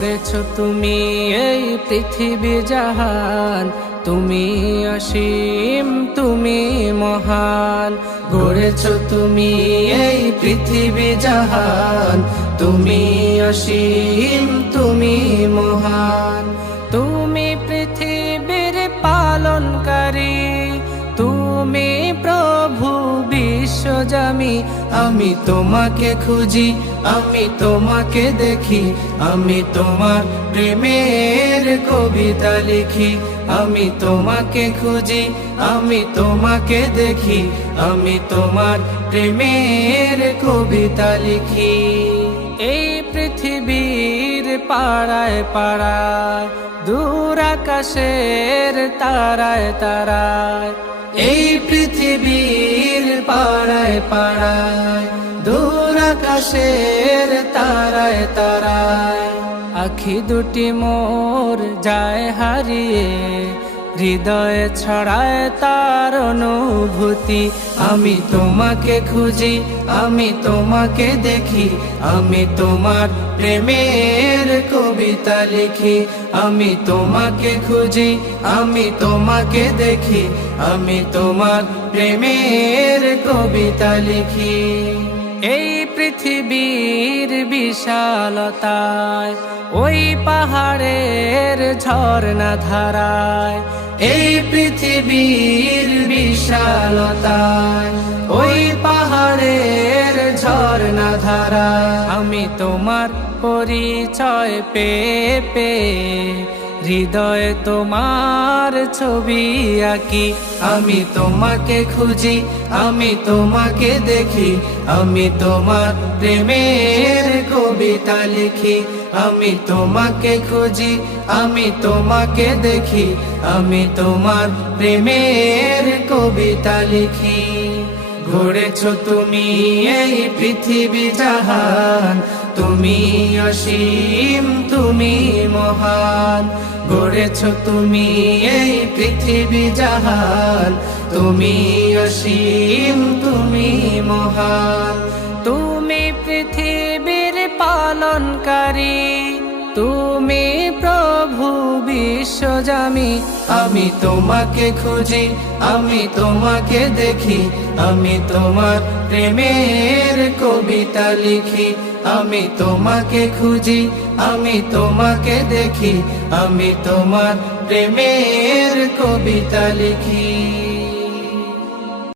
করেছো তুমি এই পৃথিবী জাহান, তুমি অসীম তুমি মহান। গড়েছো তুমি এই পৃথিবী জাহান, তুমি অসীম তুমি মহান। তুমি পৃথিবীর পালনকারী, তুমি প্রভু বিশ্বজামি। আমি তোমাকে খুঁজি, আমি তোমাকে দেখি, আমি তোমার প্রেমের কবিতা লিখি। আমি তোমাকে খুঁজি, আমি তোমাকে দেখি, আমি তোমার প্রেমের কবিতা লিখি। এই পৃথিবীর পাড়ায় পাড়ায়, দূর আকাশের তারায় তারায়, এই পৃথিবীর পাড়ায় পাড়ায়, দূর আকাশের তারায় তারায়, আখি দুটি মোর যায় হারিয়ে, হৃদয়ে ছড়ায় তার অনুভূতি। আমি তোমাকে খুঁজি, আমি তোমাকে দেখি, আমি তোমার প্রেমের কবিতা লিখি। আমি তোমাকে খুঁজি, আমি তোমাকে দেখি, আমি তোমার প্রেমের কবিতা লিখি। এই পৃথিবীর বিশালতায়, ওই পাহাড়ের ঝর্ণা ধারায়, এই পৃথিবীর বিশালতায়, ওই পাহাড়ের ঝর্ণা ধারায়, আমি তোমার পরিচয় পেয়ে পেয়ে হৃদয়ে তোমার ছবি আঁকি। আমি তোমাকে খুঁজি, আমি তোমাকে দেখি, আমি তোমার প্রেমের কবিতা লিখি। আমি তোমাকে খুঁজি, আমি তোমাকে দেখি, আমি তোমার প্রেমের কবিতা লিখি। গড়েছো তুমি এই পৃথিবী জাহান, তুমি অসীম তুমি মহান। গড়েছো তুমি এই পৃথিবী জাহান, তুমি অসীম তুমি মহান। তুমি পৃথিবীর পালনকারী, তুমি প্রভু বিশ্বজামি। আমি তোমাকে খুঁজি, আমি তোমাকে দেখি, আমি তোমার প্রেমের কবিতা লিখি। আমি তোমাকে খুঁজি, আমি তোমাকে দেখি, আমি তোমার প্রেমের কবিতা লিখি।